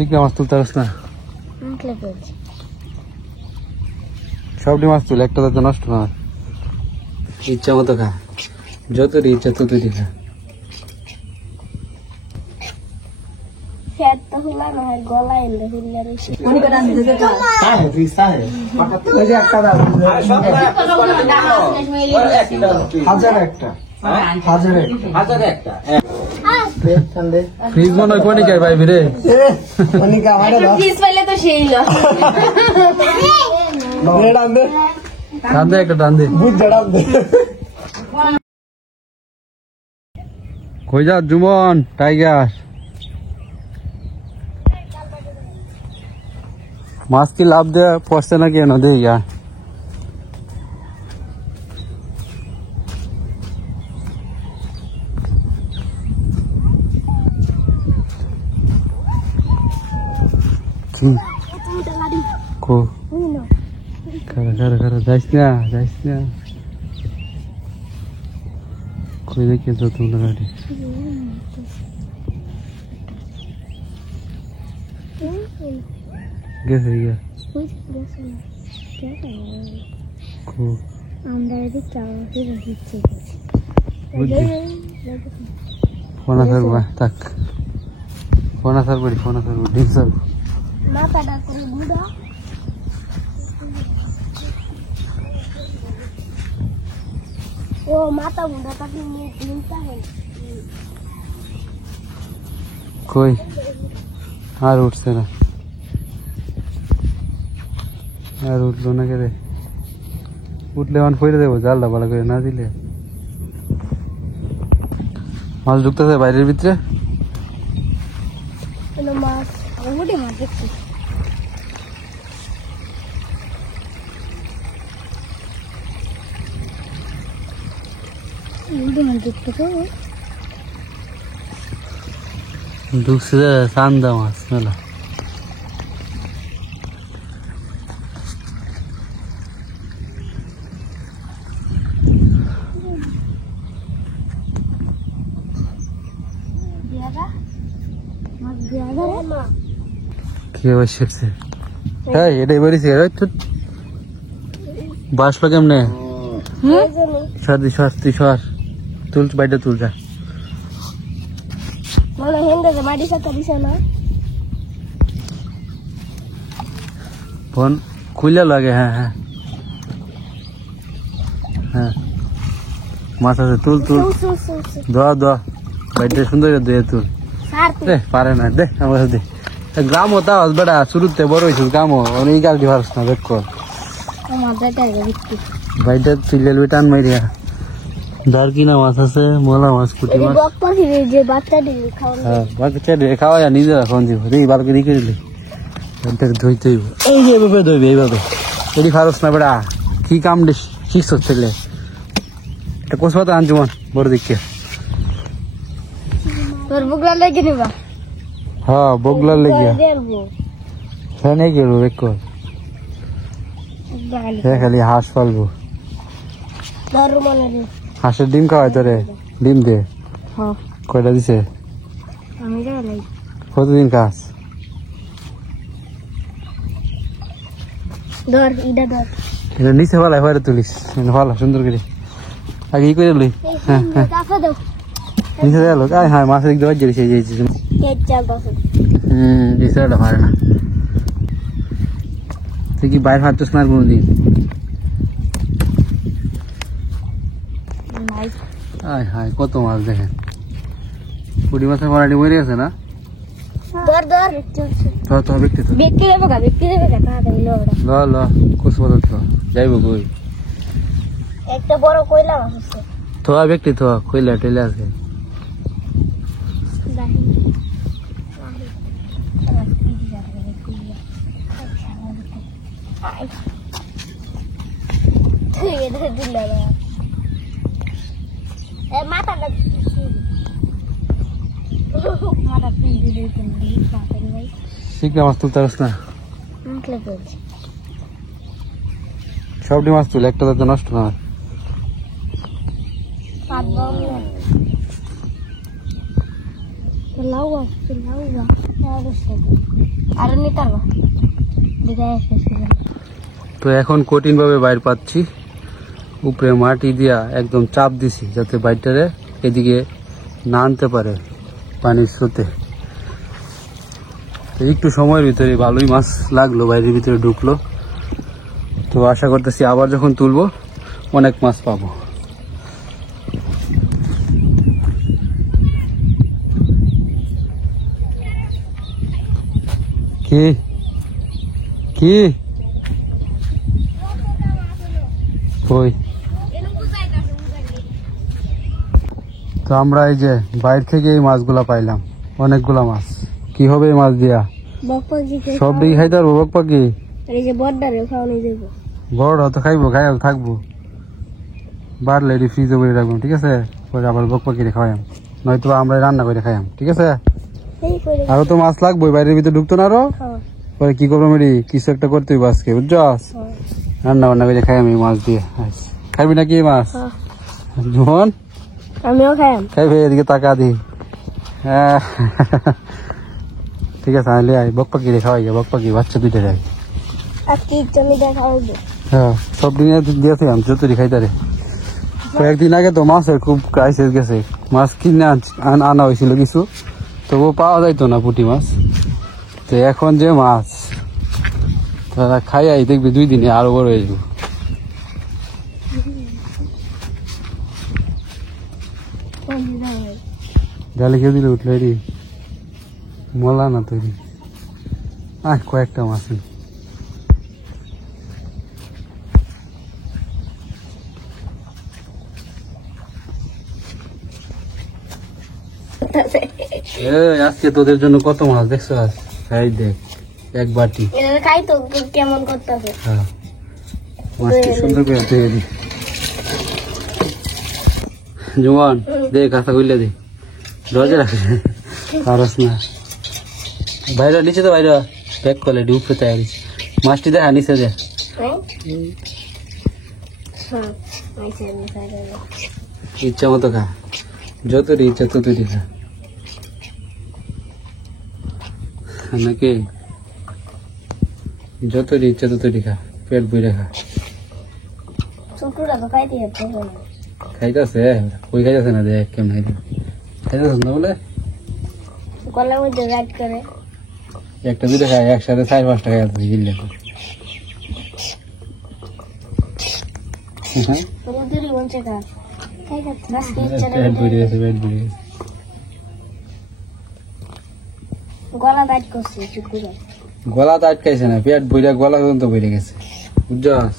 শিখে মাছ তুলতে পারিস না? সবটি মাছ তুলে, একটা যাতে নষ্ট না হয়। ইচ্ছা মতো খা, যতটি ইচ্ছা ততটি খা। ফ্রিজ মনে হয় কোনি খাই ভাই রে, টান দে একটা, টান দে। কই যা জুমন টাইগার? মাছ কি লাভ দেয়া পড়ছে নাকি নদী? ইয়া যাইস না, যাইস না। কই দেখে তো তোমরা গাড়ি গেছে গিয়া ফোন আসার থাক, ফোন আসার পড়ি, ফোন আসার পড়ি ডিম সার ও মাথা মুন্ডা তাকে নিতে হয়। কই আর উঠছে না, আর উঠলো না কে রে? উঠলে মান ফেলে দেবো, জালটা ভালো করে না দিলে। মাছ ঢুকতেছে বাইরের ভিতরে। মাছ মাছ দেখছি, ঢুকছে চান্দা মাছ মেলা। কে বসছে? হ্যাঁ এটাই বলিস, বাসলো কেমনে? সর্দি সর, তুই সর, তুল বাইটা তুল যা। ফোন খুলে লাগে। হ্যাঁ হ্যাঁ হ্যাঁ, মাছ আছে, তুল তুল, দ বাইটা সুন্দর দে, তুল। পারে না দে আমার দে। গ্রাম হতা বেটা শুরুতে বড় হয়েছিস, গ্রাম অনেক গাড়ি ভারস না দেখ বাইটা তুলে টান মারিয়া। যার কিনা মাছ আছে, মোলা মাছ, পুঁটি মাছ, বাচ্চা খাওয়া নিজে এখন দিব ভালো করে রেখে দিলি। ধুইতে হইব, এই যে এইভাবে ধুইবে, এইভাবে এটি ফারস না বেড়া। কি কাম শিখছ ছেলে? এটা কোচ পাতা আনছি মন বড় দিকে। হ্যাঁ বগলার লেগিয়া হ্যাঁ নেই গেল এক খালি হাঁস পালবো। হাঁসের ডিম খাওয়াই তোরে? ডিম দে কয়টা দিছে? কতদিন খাস? এটা নিচে ফালাই হয়ে তুলিস, ফালা সুন্দর করে আগে ই করে লই। হ্যাঁ হ্যাঁ নিচে গেল। হ্যাঁ মাছের দিকে বাজিয়ে দিয়েছে। দিশাটা পারে না। তুই কি বাইরে হাঁটছিস না কোনদিন? হায় হায় কত মাছ দেখেন। পুঁটি মাছের মারাটি মরে গেছে না? যাইব কই? একটা বড় কয়লা মাছ আছে। থোয়া ব্যক্তি থোয়া কইলা টেলে আছে। শিখে মাছ তুলতে পারিস না? সবটি মাছ তুলে, একটা যাতে নষ্ট না হয়। লাউ আর নিতে পারবো তো এখন কঠিন ভাবে বাইর পাচ্ছি, উপরে মাটি দিয়া একদম চাপ দিছি যাতে বাইরটারে এদিকে না আনতে পারে পানির স্রোতে। তো একটু সময়ের ভিতরে ভালোই মাছ লাগলো, বাইরের ভিতরে ঢুকলো। তো আশা করতেছি আবার যখন তুলবো অনেক মাছ পাবো। কি কি কই? তো আমরা এই যে বাইরে থেকে এই মাছগুলা পাইলাম, অনেকগুলা মাছ। কি হবে এই মাছ দিয়া? সব দিকে খাইতে পারবো বক পাখি? বড় তো খাইবো, খাইও থাকবো, বাড়লে এটি ফ্রিজে করে রাখবো, ঠিক আছে? পরে আবার বক পাখি খাওয়াম, নয়তো আমরা রান্না করে খাইম, ঠিক আছে? আরো তো মাছ লাগবে, বাইরের ভিতরে ঢুকতো না আরো। পরে কি করবো মেরি, কিছু একটা করতে হইব আজকে, বুঝছস? রান্না বান্না করে খাইম এই মাছ দিয়ে। খাইবি নাকি এই মাছ? জোহন আমিও খাইম। খাইবে, এদিকে টাকা দি। হ্যাঁ ঠিক আছে, আইলে আই বক পাখি রে খাওয়াই, বক পাখি বাচ্চা দুইটা যাই। আজকে চলে দেখাবো। হ্যাঁ, সব দিনে দিয়েছে আমি যতই খাইতে রে। কয়েকদিন আগে তো মাছের খুব ক্রাইসিস গেছে, মাছ কিনে আনা হয়েছিল কিছু, তবু পাওয়া যাইতো না পুঁটি মাছ। তো এখন যে মাছ তারা খাইয়াই দেখবি 2 দিনে আরো বড় হয়ে যাবে। ডালে কেউ দিলে উঠলো এরি মলা না তৈরি। কয়েকটা মাছ আজকে তোদের জন্য কত মাছ দেখছো? খাই দেখ, এক বাটি খাই তো কেমন করতেছে। হ্যাঁ, মাছটি সুন্দর করে ধুয়ে দি। জোয়ান দে, কাঁচা কইলে দে, দরজা রাখে পারস না। বাইরে নিচে তো বাইরে প্যাক করলে উপরে তৈরি। মাছটি দেখা নিচে দে, ইচ্ছা মতো খা, যতটি ইচ্ছা ততটি খা নাকি, যতটি ইচ্ছা ততটি খা, পেট বইরে খা। খাইতেছে কই খাইতেছে না, দেখ কেমন খাইতেছ না বলে একটা দুটো খাই, একসাথে 4-5 টাকা গিললে। পেট বইরে গেছে, পেট বইরে গেছে। গলা তো আটকাইছে না, পেট বইরা গলা পর্যন্ত বইরে গেছে, বুঝছস?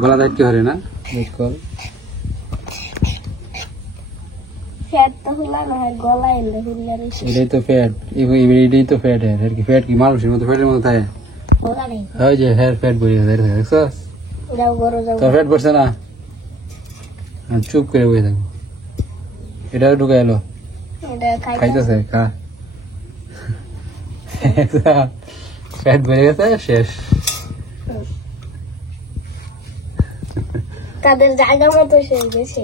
গলা আটকে হরে না, কল এটাই তো ফ্যাট, এটাই তো ফ্যাট। ফ্যাট কি মানুষের মতো ফ্যাটের মতো থাকে? ওই যে হেয়ার ফ্যাট বইরে গেছে, দেখছস? তোর ফ্যাট পড়ছে না, চুপ করে বসে থাকবো। এটা ঢুকে এলো, খাইতেছে, খা। ফ্যাট বেড়ে গেছে, শেষ। তাদের জায়গা মতো শেষ গেছে।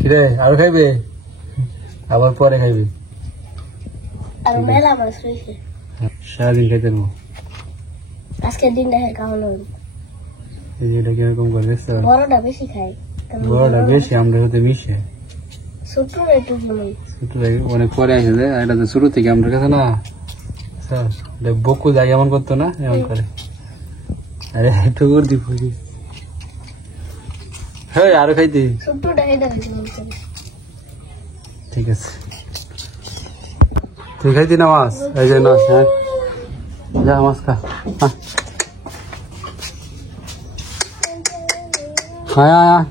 কিরে আরো খাইবে? আবার পরে খাইবে? আর মেলা মাছ রয়েছে, সারাদিন খাইতে নেবো। আজকের দিনটা কেমন হইল? এটা কিরকম করে দেখছো? বড়টা বেশি খাই, বড়টা বেশি আমরা সাথে মিশে, ছোটটা একটু অনেক পরে আসে। এটা তো শুরু থেকে আমাদের কাছে না, বকু যায় এমন করতো না, এমন করে। আরে একটু করে দিব, হ্যাঁ আরো খাইতে। ঠিক আছে, তুই খাইতি না মাছ? এই যে না, হ্যাঁ যা মাছ খা। হ্যাঁ হ্যাঁ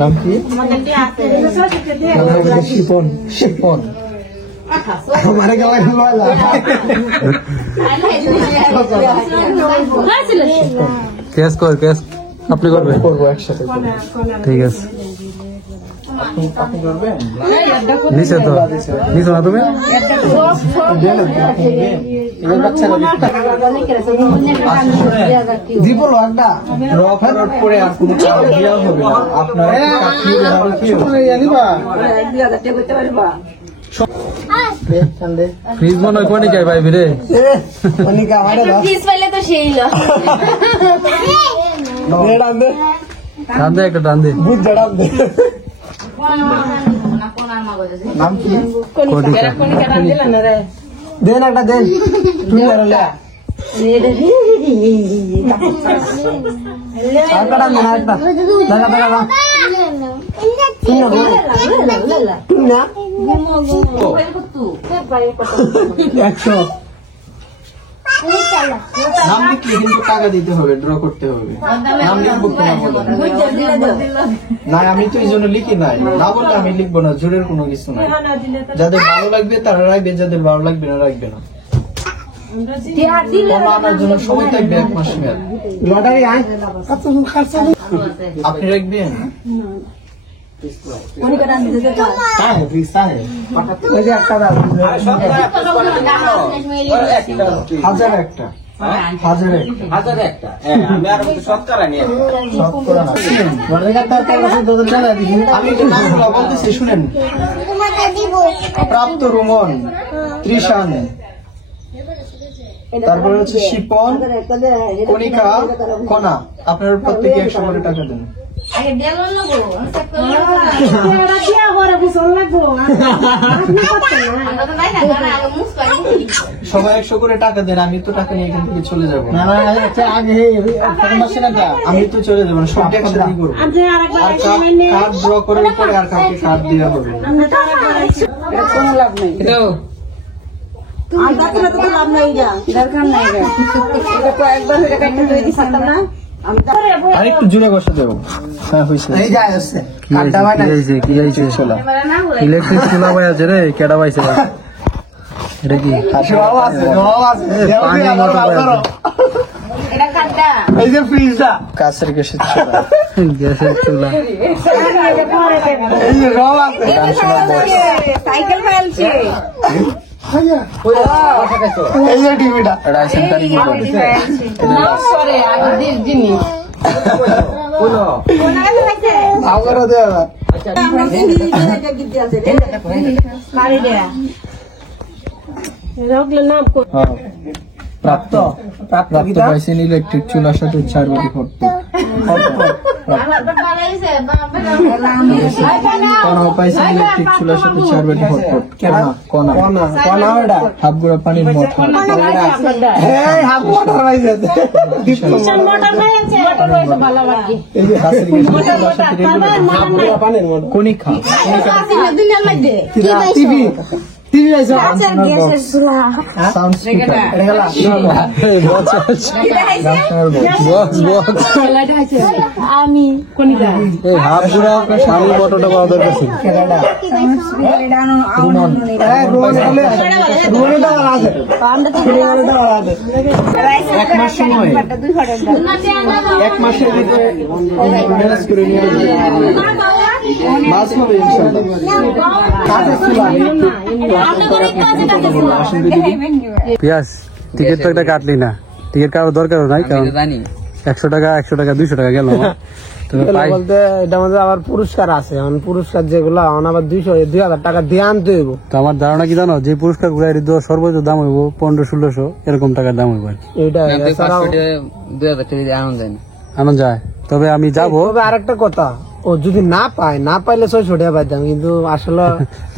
নাম কি? শিপন। শিপন हमारे गला वाला केस कर केस আপনি করবেন? করবো একসাথে করবো। ঠিক আছে। আপনি করবেন? নিচে তো নিচে না তুমি? দিব একটা রক রোড করে আর কোনো চাপ দেওয়া হবে না। আপনারা ফ্রিজ মনে হয় কোনি খাই পাইবি রে। ফ্রিজ পাইলে তো সেই লো টান দে একটা টান দে। নাম কি? কোটিকা। দেন একটা দেন। তুই লে একটা টান দেন একটা। দেখা দেখা না। তুই না 100 নাম লিখলে কিন্তু টাকা দিতে হবে, ড্র করতে হবে। নাম লিখবো কিনা বলো? না আমি তো এই জন্য লিখি নাই, না বললে আমি লিখবো না। জোরের কোনো কিছু নাই। যাদের ভালো লাগবে তারা রাখবে, যাদের ভালো লাগবে না রাখবে না। আমার জন্য সময় থাকবে 1 মাস মেয়াদ। আপনি রাখবেন? হাজার একটা আমি নামগুলো বলতেছি শুনেন। প্রাপ্ত রুমন, ত্রিশান, তারপরে হচ্ছে শিপন, কণিকা, কণা। আপনার প্রত্যেকে 100 করে টাকা দেন। সবাই 100 করে টাকা দেন। আমি তো টাকা নিয়ে এখান থেকে চলে যাবো। আমি তো চলে যাবো না, সব একসাথে করবো। আর কার্ড ড্র করার পরে আর কাউকে কার্ড দেওয়া হবে। আর একটু জোরে বসে দেবো। হ্যাঁ হয়েছে। ইলেকট্রিক চুলা ভাই আছে রে, কেডা পাইছে? এটা কি এই যে ফ্রিজটা কাছের গ্যাসের চুলা, গ্যাসের চুলা। এই যে রব আছে, সাইকেল ফেলছে এই যে টিভিটা প্রাপ্ত পাইছেন ইলেকট্রিক চুলার সাথে 4 বাটি করতে। কোন পাইছেন ইলেকট্রিক চুলার সাথে 4 বাটি হটপট। কোন হাফ গুড়া পানির মত। এই হাফ মোটর পাইছে, ডিপশন মোটর পাইছে, মোটর পাইছে ভালো লাগে। এই যে হাসির চুলার সাথে হাফ গুড়া পানির মত। কণিকা দুনিয়ার মধ্যে কি টিভি টিভি আছে, গ্যাসের চুলা, সাউন্ড স্পিকার, এটা গলা আমি কোনিকা। এই হাফ গুড়া পানির বটলটা পাওয়া দরকার ছিল। এক মাস সময়, 1 মাসের ভিতরে ম্যানেজ করে নিয়ে মাছ হবে ইনশাআল্লাহ। পিয়াস টিকিট তো একটা কাটলি না, টিকিট কাটার দরকার নাই, কারণ 100 টাকা 200 টাকা গেল। বলতে এটা মধ্যে আবার পুরস্কার আছে, পুরস্কার যেগুলো আবার 200-2000 টাকা দিয়ে আনতে হইব। তো আমার ধারণা কি জানো, যে পুরস্কার গুলো সর্বোচ্চ দাম হইব 1500-1600 এরকম টাকার দাম হইব। এইটা 2000 টাকা দিয়ে আনন্দ যায়। তবে আমি যাবো। তবে আরেকটা কথা, ও যদি না পাইলে 600 টাকা পাইতাম, কিন্তু আসলে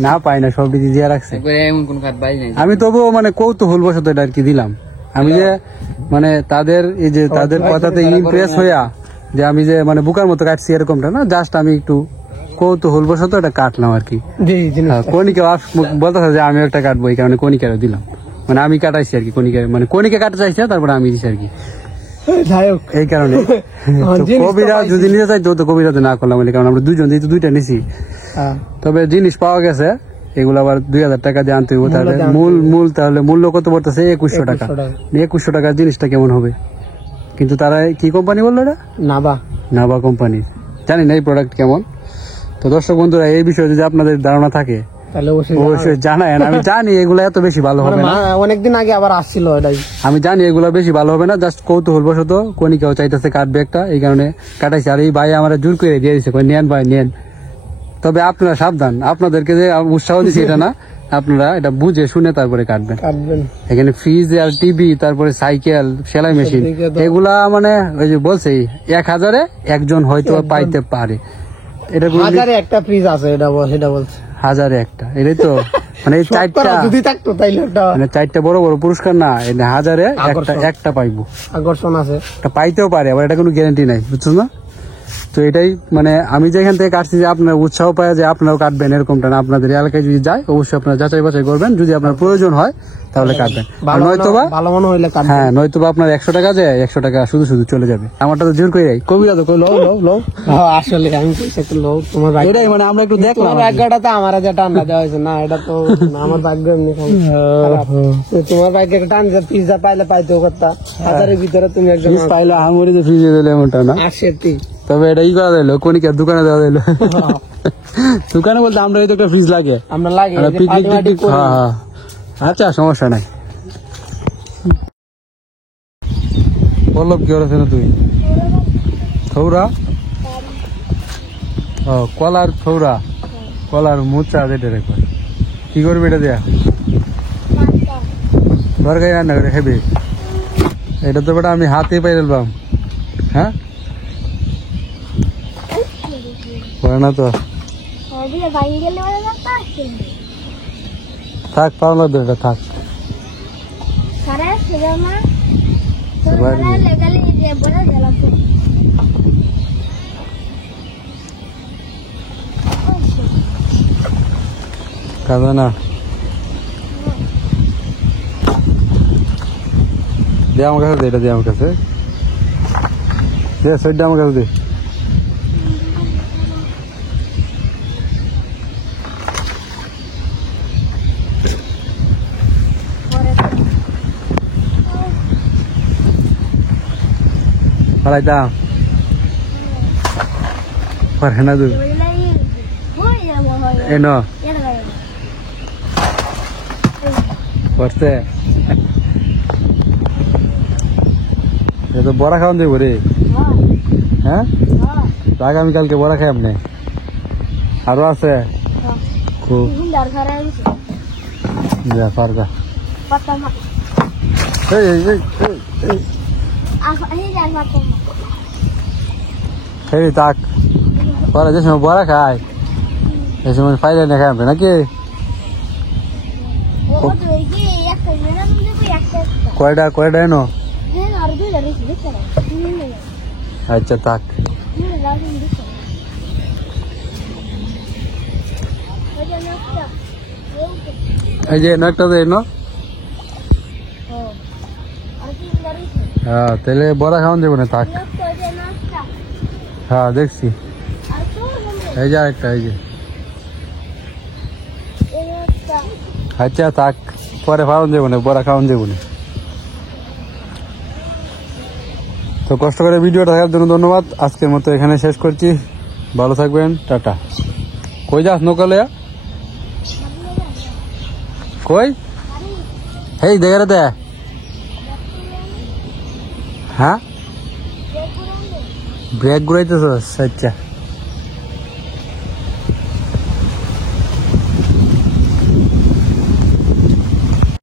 না পাই না, সব দিকে দিয়ে রাখছে। এমন কোন কাজ পাই নাই। আমি তবুও মানে কৌতূহল বশত এটা আর কি দিলাম। আমি যে মানে তাদের এই যে তাদের কথাতে ইমপ্রেস হইয়া যে আমি যে মানে বুকার মতো কাটছি এরকমটা না, জাস্ট আমি একটু কৌতূহল বশত এটা কাটলাম আর কি। কণিকা বলতেছে যে আমি একটা কাটবো, এই কারণে কণিকারও দিলাম। মানে আমি কাটাইছি আর কি, কণিকা কাটা চাইছে, তারপরে আমি দিছি আর কি, এই কারণে। কবিরা যদি নিতে চাই তো কবিরাতে না করলাম, কারণ আমরা দুইজন যেহেতু 2টা নিছি। তবে জিনিস পাওয়া গেছে, এগুলো আবার 2000 টাকা দিয়ে আনতে হবে। তাহলে তাহলে মূল্য কত পড়তেছে? 2100 টাকা। 2100 টাকার জিনিসটা কেমন হবে? কিন্তু তারা কি কোম্পানি বললো এটা? নাবা। নাভা কোম্পানির। জানি না এই প্রোডাক্ট কেমন। তো দর্শক বন্ধুরা, এই বিষয়ে যদি আপনাদের ধারণা থাকে তাহলে অবশ্যই জানায়েন। আমি জানি এগুলো এত বেশি ভালো হবে না, অনেকদিন আগে আবার আসছিল এটাই। আমি জানি এগুলো বেশি ভালো হবে না, জাস্ট কৌতূহল বশত কনিকাও চাইতেছে কাটবে একটা, এই কারণে কাটাইছে। আর এই ভাই আমার জোর করে দিয়ে দিচ্ছে, নেন ভাই নেন। তবে আপনারা সাবধান, আপনাদেরকে যে উৎসাহ দিচ্ছি এটা না, আপনারা এটা বুঝে শুনে তারপরে কাটবেন। এখানে ফ্রিজ আর টিভি, তারপরে সাইকেল, সেলাই মেশিন, এগুলা মানে ওই যে বলছে 1000-এ একজন হয়তো পাইতে পারে। এটা 1000-এ একটা ফ্রিজ আছে, এটা বলছে 1000-এ একটা, এটাই তো মানে এই চারটা যদি থাকতো তাইলে মানে চারটা বড় বড় পুরস্কার না, 1000-এ একটা পাইবো, আকর্ষণ আছে, এটা পাইতেও পারে, আবার এটা কোনো গ্যারান্টি নাই, বুঝছো না? তো এটাই মানে আমি যেখান থেকে কাটছি যে আপনার উৎসাহ পায় যে আপনারাও কাটবেন এরকমটা না। আপনাদের এলাকায় যদি যায় অবশ্যই আপনারা যাচাই বাছাই করবেন, যদি আপনার প্রয়োজন হয় তাহলে কাটবেন, নয়তোবা ভালো মনে হইলে হ্যাঁ, নয়তোবা আপনার 100 টাকা যায় 100 টাকা শুধু শুধু চলে যাবে। আমারটা তো জোর করে যাই, কবিরা তো কই লো আসলে আমি একটু লো তোমার এটাই মানে আমরা একটু দেখলাম ভাগ্যটা তো আমার যে টান দেওয়া হয়েছে না, এটা তো আমার ভাগ্য এমনি খারাপ। তোমার ভাগ্যে টান যে পিজ্জা পাইলে পাইতেও কথা, 1000-এর ভিতরে তুমি একজন পাইলে হামুরি তো ফ্রিজে দিলে এমনটা না। তবে এটা ই করা দিল কনিকার দোকানে দেওয়া দিল, দোকানে বলতে আমরা এই তো একটা ফ্রিজ লাগে, আমরা লাগে পিকনিক। হ্যাঁ, আচ্ছা সমস্যা নাই। বল্লভ কি করেছে না তুই? থৌরা, ও কলার থৌরা, কলার মোচা যেটা রেখে কি করবি এটা দেয়া তরকারি রান্না করে খাবি? এটা তো বেটা আমি হাতে পাই ফেলবাম। হ্যাঁ, করে না তো থাক, পাও না এটা থাক। কাঁদে না, দে আমার কাছে, দে এটা, দে আমার কাছে, দে সেটা আমার কাছে দে। পালাইতাম পারে না তুই এন করতে তো বড়া খাওয়ান দেবো রে। হ্যাঁ, আগামীকালকে বড়া খাই আপনি, আরো আছে খুব পারবা। এই তাক পরে যে সময় বড়া খায় এই সময় ফাইলে না খাই নাকি? কয়টা এনো? আচ্ছা থাক, এই যে একটা এনো। হ্যাঁ, তাহলে বড়া খাওয়ান দেবো না, থাক। হ্যাঁ দেখছি, এই যে আরেকটা, এই যে আচ্ছা থাক, পরে খাওয়ান দেবো না, বড়া খাওয়ান দেবো না। তো কষ্ট করে ভিডিওটা দেখার জন্য ধন্যবাদ। আজকের মতো এখানে শেষ করছি, ভালো থাকবেন, টাটা। কই যাস নৌকালে? কই এই দেখে দে। হ্যাঁ, ব্রেক ঘুরাইতেছ? আচ্ছা।